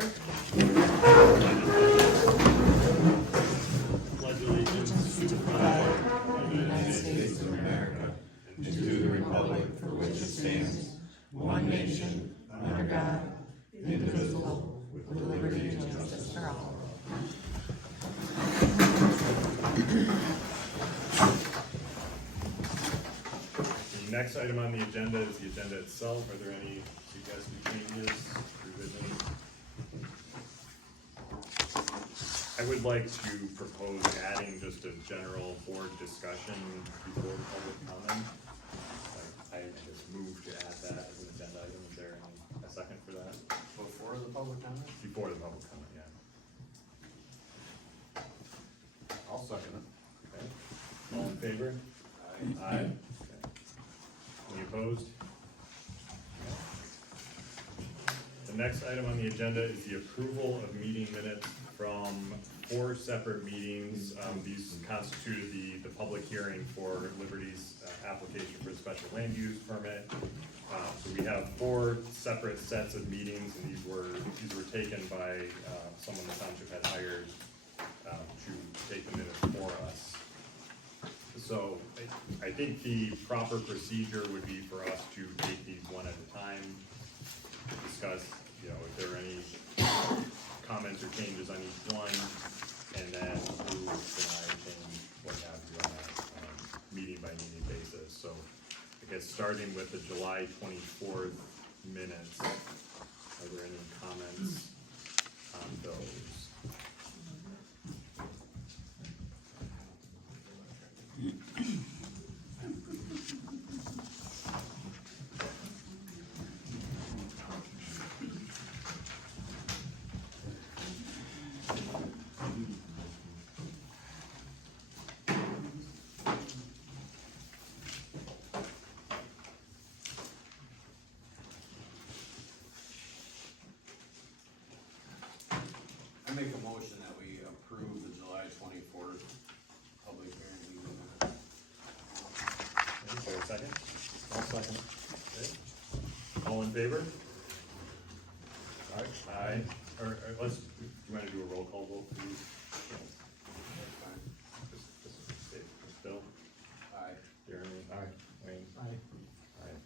adjourned. Pledge allegiance to the flag of the United States of America and to the republic for which it stands, one nation, under God, indivisible, with liberty and justice for all. The next item on the agenda is the agenda itself. Are there any suggested changes, revisions? I would like to propose adding just a general board discussion before public comment. I just moved to add that as an agenda item. Is there a second for that? Before the public comment? Before the public comment, yeah. I'll second it. Okay. All in favor? Aye. Okay. Any opposed? The next item on the agenda is the approval of meeting minutes from 4 separate meetings. These constituted the public hearing for Liberty's application for a special land use permit. So we have 4 separate sets of meetings, and these were taken by someone the township had hired to take the minutes for us. So I think the proper procedure would be for us to take these one at a time, discuss, if there are any comments or changes on each one, and then approve, deny, change, what have you on that meeting by meeting basis. So I guess starting with the July 24th minutes, are there any comments on those? I make a motion that we approve the July 24th public hearing meeting minutes. Is there a second? I'll second. Okay. All in favor? Aye. Or let's, do you want to do a roll call vote, please? That's fine. Just Bill? Aye. Jeremy? Aye. Wayne? Aye. Aye.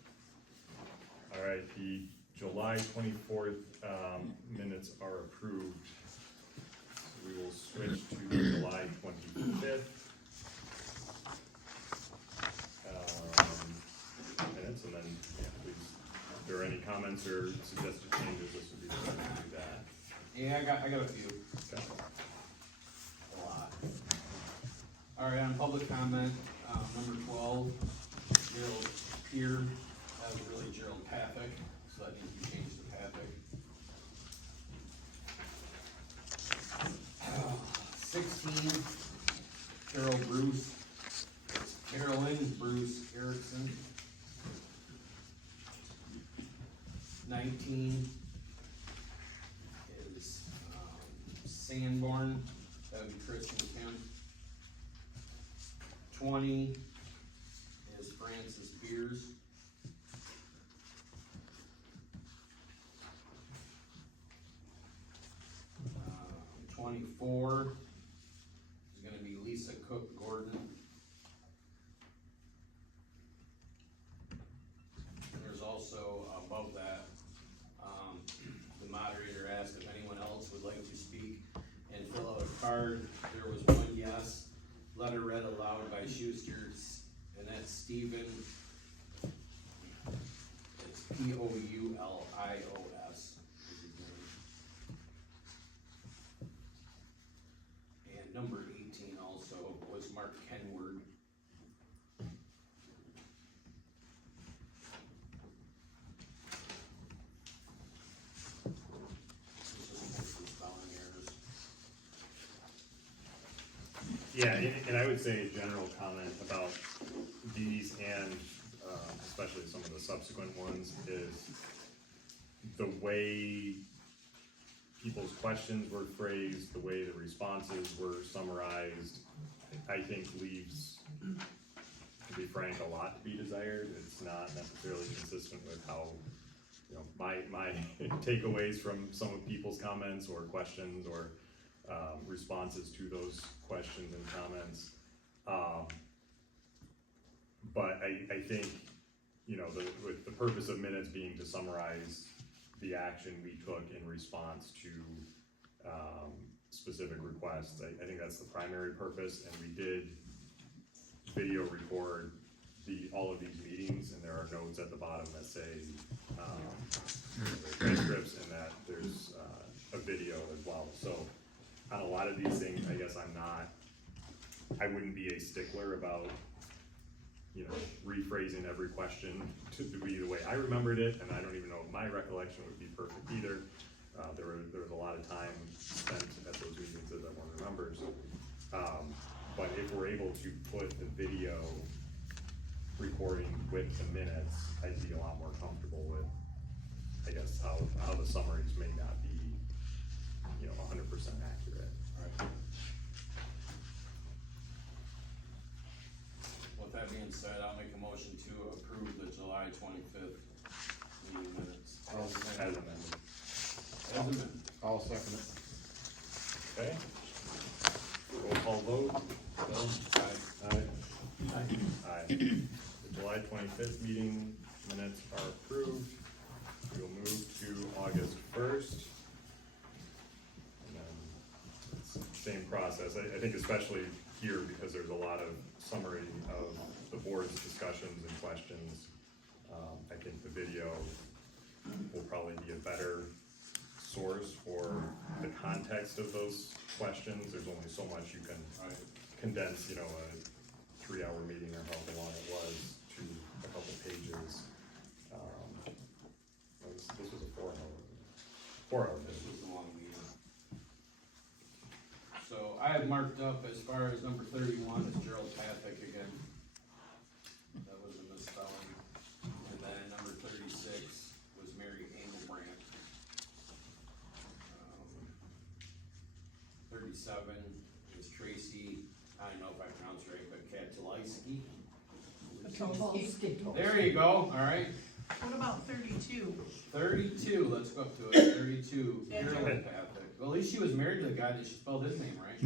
All right, the July 24th minutes are approved. We will switch to July 25th. Minutes, and then, please, if there are any comments or suggested changes, this would be the time to do that. Yeah, I got a few. Okay. A lot. All right, on public comment, number 12, Gerald Pier, that was really Gerald Pathick, so that needs to be changed to Pathick. 16, Carol Bruce, Carolyn Bruce Erickson. 19 is Sanborn, that would be Christian Kemp. 20 is Francis Beers. 24 is gonna be Lisa Cook Gordon. And there's also above that, the moderator asked if anyone else would like to speak and fill out a card. There was one yes, letter read aloud by Schuster, and that's Stephen. It's Poulios. And number 18 also was Mark Kenward. Yeah, and I would say a general comment about these and especially some of the subsequent ones is the way people's questions were phrased, the way the responses were summarized, I think leaves, to be frank, a lot to be desired. It's not necessarily consistent with how you know, my takeaways from some of people's comments or questions or, responses to those questions and comments. But I think, you know, with the purpose of minutes being to summarize the action we took in response to, specific requests, I think that's the primary purpose, and we did video record all of these meetings, and there are notes at the bottom that say, the transcripts, and that there's, a video as well. So on a lot of these things, I guess I wouldn't be a stickler about, you know, rephrasing every question to be the way I remembered it, and I don't even know if my recollection would be perfect either. There was a lot of time spent at those meetings as everyone remembers. But if we're able to put the video recording with the minutes, I'd be a lot more comfortable with, I guess, how the summaries may not be, you know, 100% accurate. Right. With that being said, I'll make a motion to approve the July 25th meeting minutes. As amended. As amended. I'll second it. Okay. Roll call vote. Bill? Aye. Aye. The July 25th meeting minutes are approved. We'll move to August 1st. And then it's the same process. I think especially here, because there's a lot of summary of the board's discussions and questions. I think the video will probably be a better source for the context of those questions. There's only so much you can condense, you know, a 3-hour meeting or however long it was to a couple pages. This was a 4-hour This meeting. was a long meeting. So I have marked up as far as number 31 is Gerald Pathick again. That was a misspelling. And then number 36 was Mary Engelbrandt. 37 is Tracy, I don't know if I pronounced it right, but Katulowski. There you go, alright. What about 32? 32, let's go up to it, 32, Yeah. Gerald Pathick. Well, at least she was married to the guy that she spelled his name right.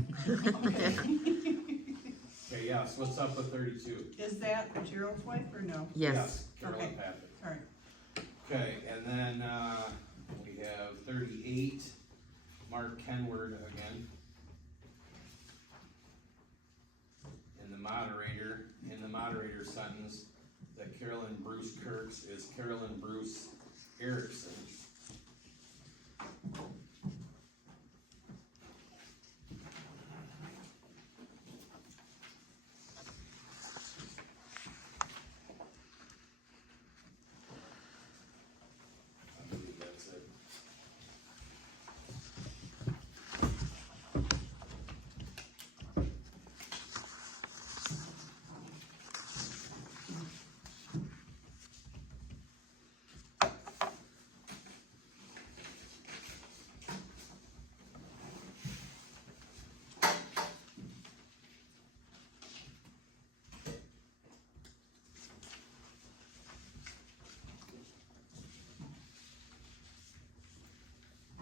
Okay, yes, what's up with 32? Is that Gerald's wife or no? Yes. Carolyn Okay. Pathick. Alright, Okay, and then, we have 38, Mark Kenward again. In the moderator sentence, that Carolyn Bruce Kirks is Carolyn Bruce Erickson. I believe that's it.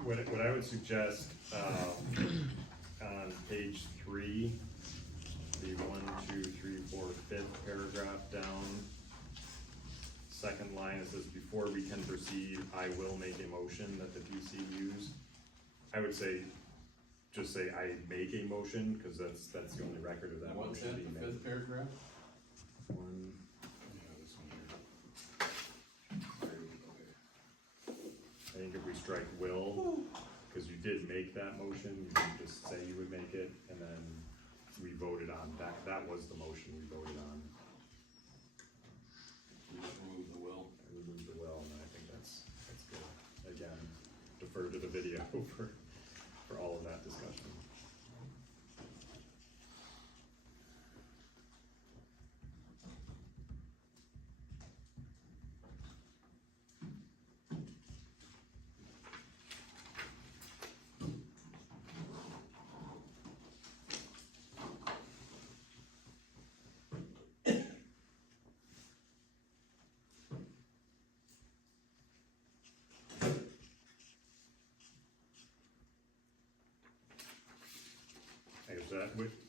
What I would suggest, on page 3, the 1, 2, 3, 4, 5th paragraph down, second line, it says, before we can proceed, I will make a motion that the PC use. I would say, just say I make a motion, cause that's the only record of that And what's motion that, being the made. 5th paragraph? One, I think if we strike will, cause you did make that motion, you didn't just say you would make it, and then we voted on, that was the motion we voted on. You just remove the will. I removed the will, and I think that's good. Again, defer to the video for all of that discussion.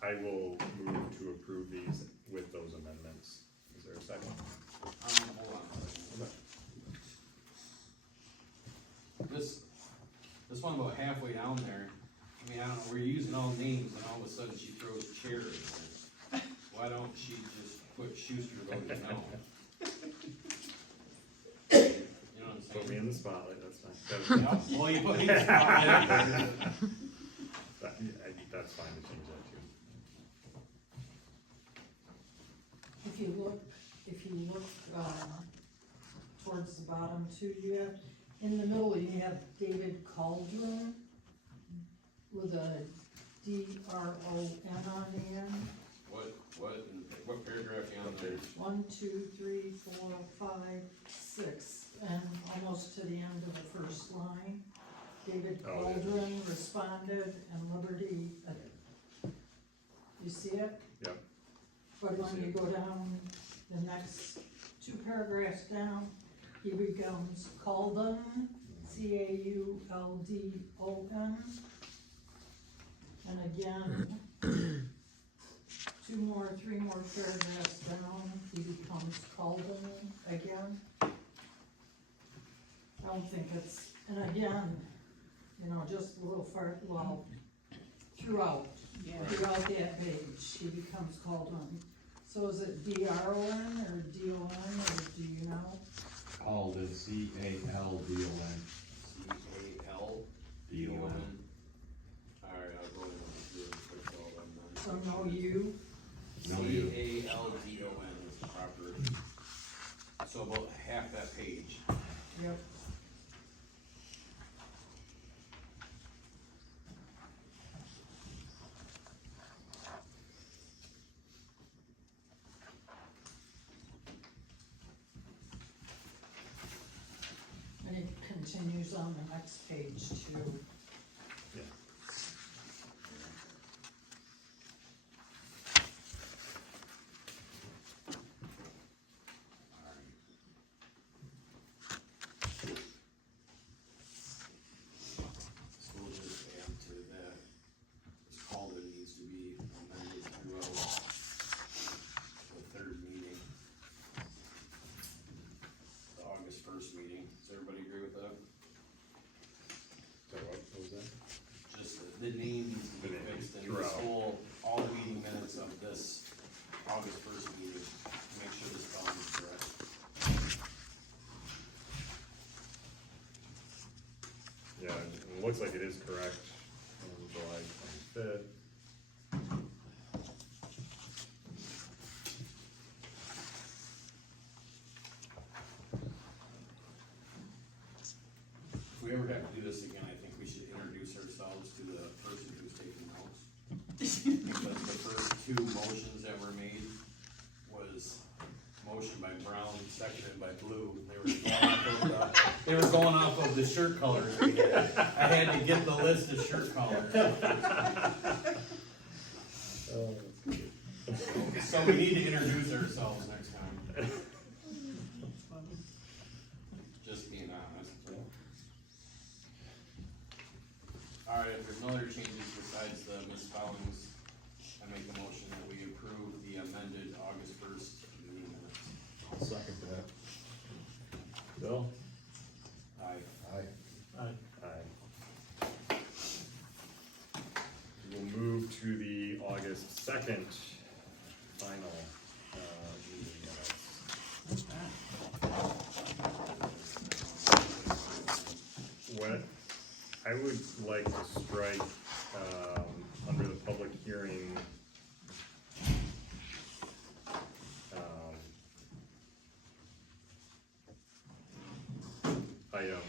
I will move to approve these with those amendments. Is there a second? Hold on a second. This one about halfway down there, I mean, I don't know, we're using all names and all of a sudden she throws chairs in there. Why don't she just put Schuster voted no? You know what I'm saying? Put me in the spotlight, that's fine. Yeah, well, you put me in the spotlight. That's fine to change that too. If you look, towards the bottom too, you have, in the middle, you have David Cauldron with a D-R-O-N on the end. What paragraph you on there? 1, 2, 3, 4, 5, 6, and almost to the end of the first line. David Oh, yeah. Cauldron responded and Liberty, you see it? Yep. But when you go down the next 2 paragraphs down, he becomes Cauldon, Cauldon. And again, 3 more paragraphs down, he becomes Cauldon again. I don't think it's, and again, you know, just a little far, well, throughout that page, he becomes Cauldon. So is it D-R-O-N or D-O-N, or do you know? Caldon, C-A-L-D-O-N. C-A-L-D-O-N. Alright, I'll go in and fix all them then. So no you? No you. C-A-L-D-O-N is the proper, so about half that page. Yep. And it continues on the next page too. Yeah. So we'll just add to that, it's called, it needs to be amended throughout the third meeting. The August 1st meeting, does everybody agree with that? So what was that? Just the name needs to be The name fixed in this throughout. whole, all the meeting minutes of this August 1st meeting, make sure this spelling is correct. Yeah, it looks like it is correct on July 25th. If we ever have to do this again, I think we should introduce ourselves to the person who's taking notes. Because the first 2 motions that were made was motion by Brown, seconded by Blue. They were going off of the shirt colors we had. I had to get the list of shirt colors. Oh, that's good. So we need to introduce ourselves next time, just being honest. Alright, if there's no other changes besides the misspellings, I make a motion that we approve the amended August 1st meeting minutes. I'll second that. Bill? Aye. Aye. We'll move to the August 2nd final, meeting minutes. What I would like to strike, under the public hearing, item,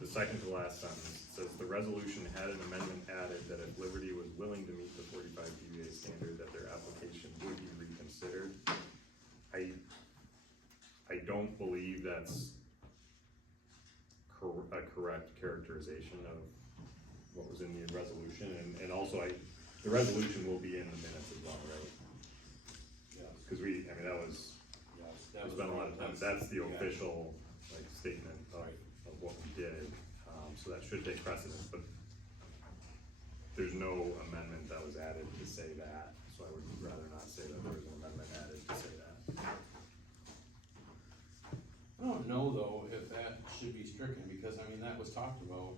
the second to last sentence says the resolution had an amendment added that if Liberty was willing to meet the 45 dBA standard, that their application would be reconsidered. I don't believe that's a correct characterization of what was in the resolution, and also the resolution will be in the minutes as well, right? Yes. Cause that was, Yes, that we was spent a lot of time, that's the yeah. official, like, statement of Right. what we did, so that should take precedence, but there's no amendment that was added to say that, so I would rather not say that there was an amendment added to say that. I don't know though if that should be stricken, because I mean, that was talked about.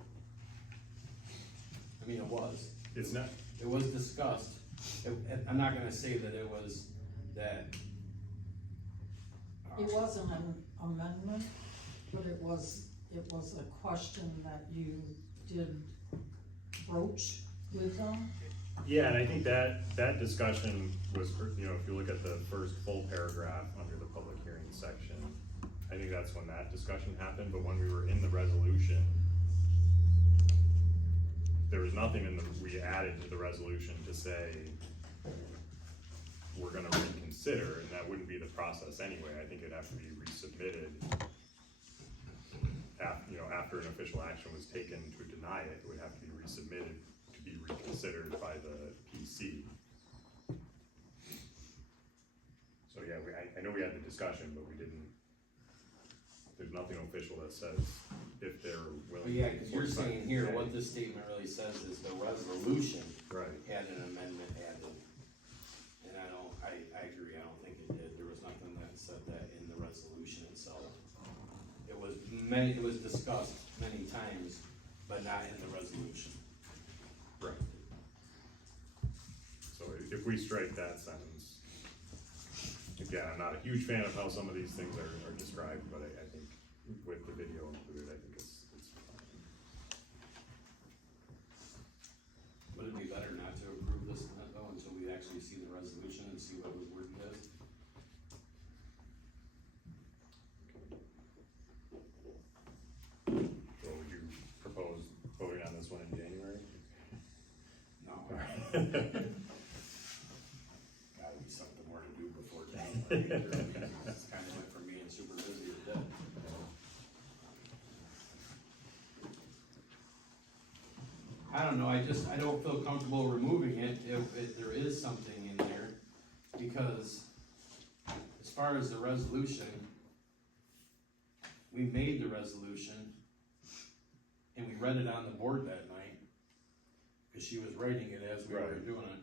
I mean, it was. It's not, It was discussed. I'm not gonna say that it was that. It wasn't an amendment, but it was a question that you did broach with them. yeah, and I think that discussion was, you know, if you look at the first full paragraph under the public hearing section, I think that's when that discussion happened, but when we were in the resolution, there was nothing we added to the resolution to say, we're gonna reconsider, and that wouldn't be the process anyway. I think it'd have to be resubmitted. After an official action was taken to deny it, it would have to be resubmitted to be reconsidered by the PC. So yeah, I know we had the discussion, but we didn't, there's nothing official that says if they're willing. But yeah, cause you're 45 saying here, days. what this statement really says is the resolution Right, had an amendment added. And I agree, I don't think it did. There was nothing that said that in the resolution itself. It was discussed many times, but not in the resolution. right. So if we strike that sentence, again, I'm not a huge fan of how some of these things are described, but I think with the video included, I think it's fine. Would it be better not to approve this though until we actually see the resolution and see what it was worded as? So would you propose voting on this one in January? No. Gotta be something more to do before January. It's kinda went from being super busy to dead. I don't know, I don't feel comfortable removing it if there is something in there, because as far as the resolution, we made the resolution, and we read it on the board that night, cause she was writing it as we were Right. doing it.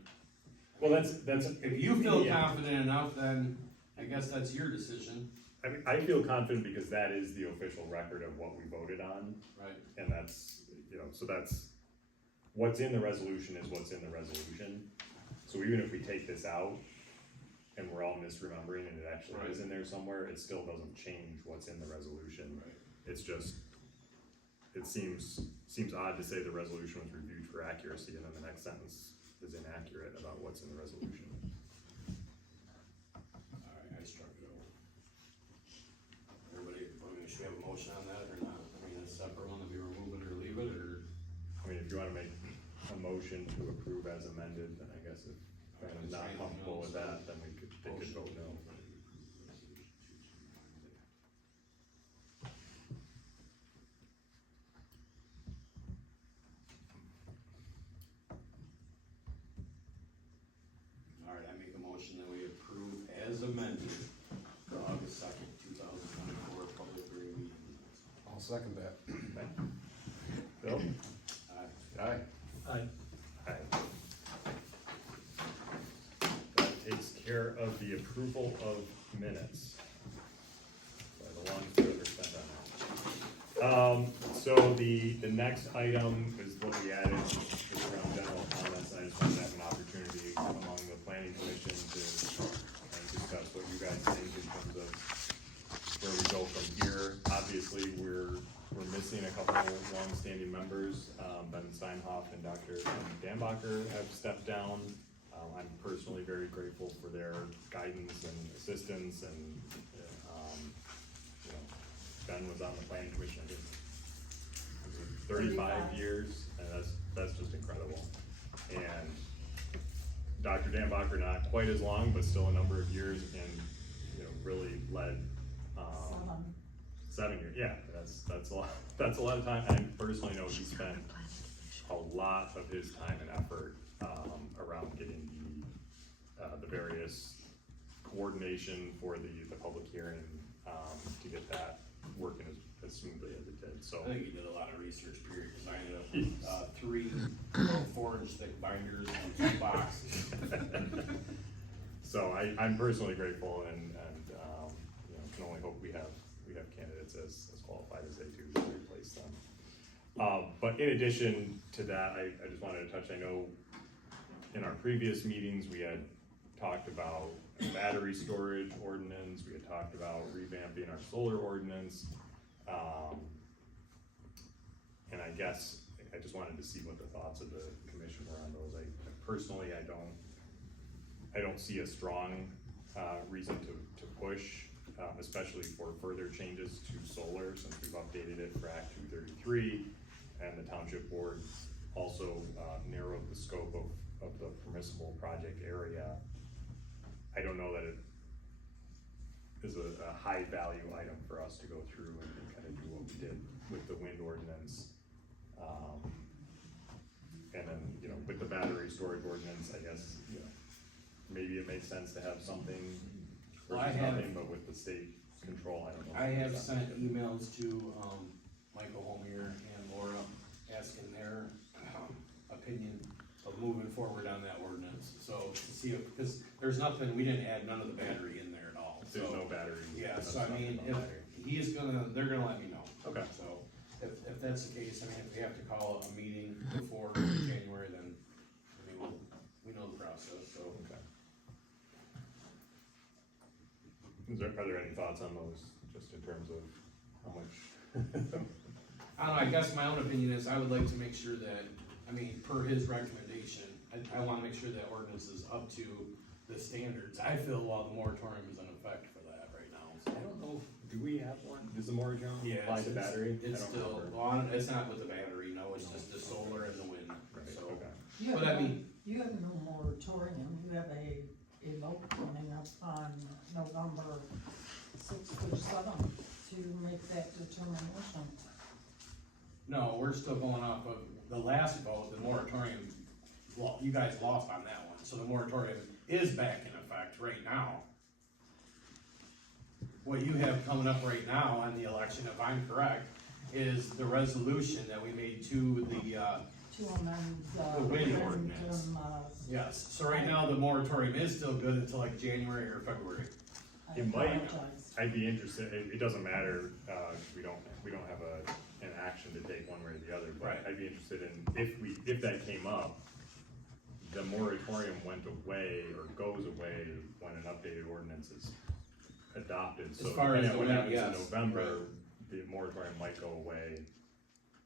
Well, that's. If you feel yeah. confident enough, then I guess that's your decision. I mean, I feel confident because that is the official record of what we voted on, Right. and that's, so that's, what's in the resolution is what's in the resolution. So even if we take this out, and we're all misremembering, and it actually is in there somewhere, it still doesn't change what's in the resolution. Right. It's just, it seems odd to say the resolution was reviewed for accuracy, and then the next sentence is inaccurate about what's in the resolution. Alright, I struck it over. Everybody, should we have a motion on that or not? I mean, a separate one, that we remove it or leave it, or? I mean, if you wanna make a motion to approve as amended, then I guess if Brandon's not comfortable with that, then they could vote no. Alright, I make a motion that we approve as amended the August 2nd, 2024 public hearing meeting. I'll second that. Okay. Bill? Aye. Aye. Aye. That takes care of the approval of minutes. So I have a long further spent on that. So the next item is what we added, just around general comments. I just want to have an opportunity among the planning commission to discuss what you guys think in terms of where we go from here. Obviously, we're missing a couple long-standing members. Ben Steinhoff and Dr. Dambacher have stepped down. I'm personally very grateful for their guidance and assistance, and Ben was on the planning commission, I think, 35 years, and that's just incredible. And Dr. Dambacher, not quite as long, but still a number of years, and really led 7 years. Yeah, that's a lot. That's a lot of time. I personally know he spent a lot of his time and effort around getting the various coordination for the public hearing to get that working as smoothly as it did. So I think he did a lot of research, period, because I ended up with 4 4-inch thick binders in 2 boxes. So I'm personally grateful and, you know, can only hope we have candidates as qualified as they do to replace them. But in addition to that, I just wanted to touch, I know in our previous meetings, we had talked about a battery storage ordinance, we had talked about revamping our solar ordinance. And I guess, I just wanted to see what the thoughts of the commission were on those. Personally, I don't see a strong, reason to push, especially for further changes to solar, since we've updated it for Act 233, and the township board also, narrowed the scope of the permissible project area. I don't know that it is a high value item for us to go through and kind of do what we did with the wind ordinance. And then, you know, with the battery storage ordinance, I guess, you know, maybe it makes sense to have something Well, I versus have- nothing, but with the state control, I don't know. I have sent emails to, Michael Homier and Laura asking their opinion of moving forward on that ordinance, so to see if, because there's nothing, we didn't add none of the battery in there at all, so. There's no battery. Yeah, that's so I nothing mean, about if battery. they're gonna let me know. Okay. So, if that's the case, I mean, if we have to call a meeting before January, then, I mean, we know the process, so. Okay. Are there any thoughts on those, just in terms of how much? I don't know, I guess my own opinion is I would like to make sure that, I mean, per his recommendation, I wanna make sure that ordinance is up to the standards. I feel while the moratorium is in effect for that right now. I don't know, do we have one? Is the moratorium Yeah, apply to it's- battery? I It's don't still, remember. well, it's not with the battery, no, it's just the solar and the wind, Right, so. okay. You But have I no- mean- You have no moratorium, you have a vote coming up on November 6th or 7th to make that determination. No, we're still going off of the last vote, the moratorium, well, you guys lost on that one, so the moratorium is back in effect right now. What you have coming up right now on the election, if I'm correct, is the resolution that we made to the, To amend The wind ordinance. yes, so right now, the moratorium is still good until like January or February. I It might- apologize. I'd be interested, it doesn't matter, we don't have an action to take one way or the other, but Right. I'd be interested in, if that came up, the moratorium went away or goes away when an updated ordinance is adopted, so As far as depending on the what wind, happens in yes, November, right. the moratorium might go away.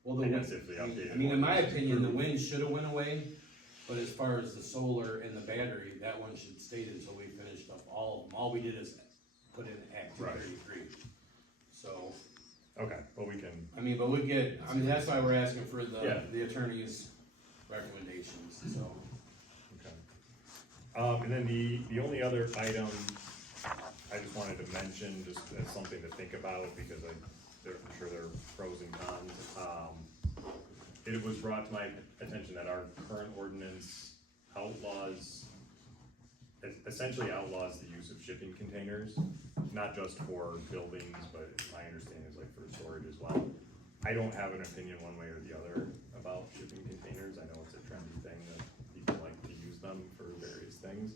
Well, I guess if the updated I mean, in my ordinance is opinion, the approved. wind should've went away, but as far as the solar and the battery, that one should stay until we finished up all of them. All we did is put in Act Right. 233. So, Okay, well, we can, I mean, but we get, I mean, that's why we're asking for Yeah. the attorney's recommendations, so. okay. And then the only other item I just wanted to mention, just as something to think about, because I'm sure there are pros and cons. It was brought to my attention that our current ordinance essentially outlaws the use of shipping containers, not just for buildings, but my understanding is like for storage as well. I don't have an opinion one way or the other about shipping containers. I know it's a trendy thing that people like to use them for various things.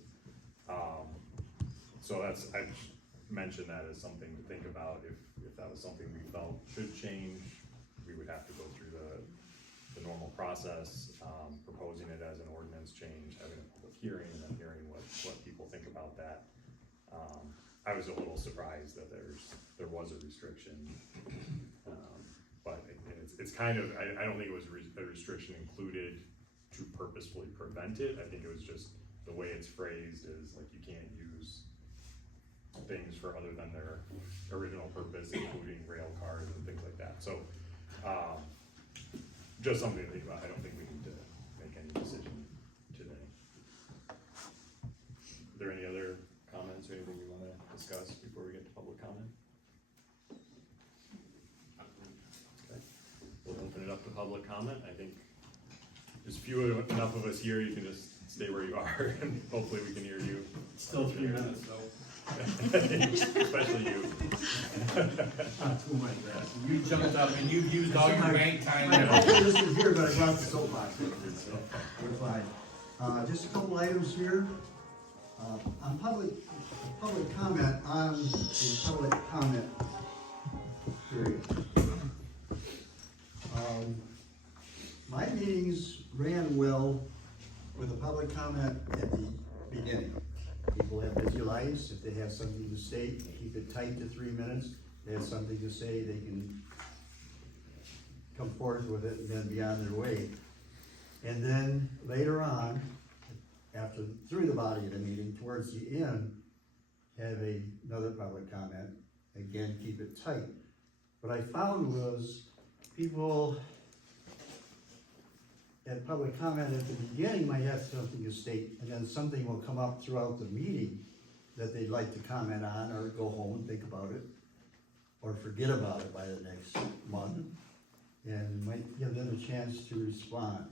So I just mentioned that as something to think about. If that was something we felt should change, we would have to go through the normal process, proposing it as an ordinance change, having a public hearing, and then hearing what people think about that. I was a little surprised that there was a restriction. But it's kind of, I don't think it was a restriction included to purposefully prevent it. I think it was just the way it's phrased is like you can't use things for other than their original purpose, including rail cars and things like that. So, just something to think about. I don't think we need to make any decision today. Are there any other comments or anything you wanna discuss before we get to public comment? Okay, we'll open it up to public comment. I think there's enough of us here, you can just stay where you are, and hopefully we can hear you. Still 3 minutes though. Especially you. You jumped up and you've used all your bank time. This is here, but I brought the soapbox with me, so we're fine. Just a couple items here. On public comment on the public comment period. My meetings ran well with a public comment at the beginning. People have busy lives. If they have something to state, keep it tight to 3 minutes. They have something to say, they can come forth with it and then be on their way. And then later on, after, through the body of the meeting, towards the end, have another public comment. Again, keep it tight. What I found was people at public comment at the beginning might have something to state, and then something will come up throughout the meeting that they'd like to comment on, or go home and think about it, or forget about it by the next month, and might give them a chance to respond.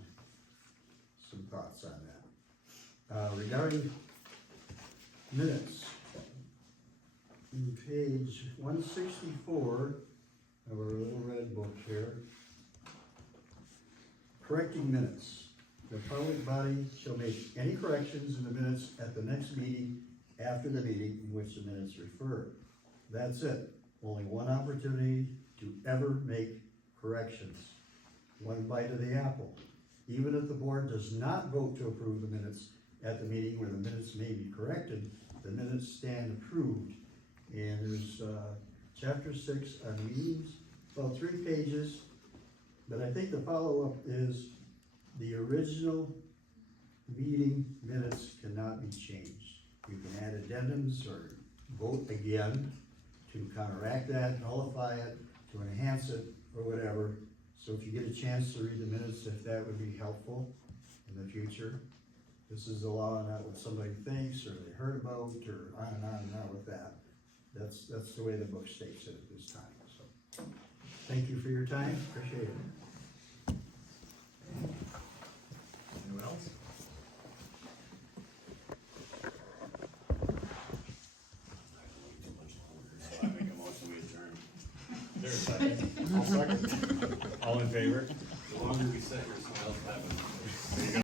Some thoughts on that. Regarding minutes, on page 164 of our little red book here, correcting minutes. The public body shall make any corrections in the minutes at the next meeting after the meeting in which the minutes refer. That's it. Only one opportunity to ever make corrections. One bite of the apple. Even if the board does not vote to approve the minutes at the meeting where the minutes may be corrected, the minutes stand approved. And there's chapter 6 on meetings, about 3 pages. But I think the follow-up is the original meeting minutes cannot be changed. You can add addendums or vote again to counteract that, nullify it, to enhance it, or whatever. So if you get a chance to read the minutes, if that would be helpful in the future. This is the law, not what somebody thinks or they heard about, or on and on with that. That's the way the book states it at this time, so. Thank you for your time, appreciate it. Anyone else? I make a motion, we adjourn. Is there a second? I'll second. All in favor? The longer we sit here, something else happens. There you go.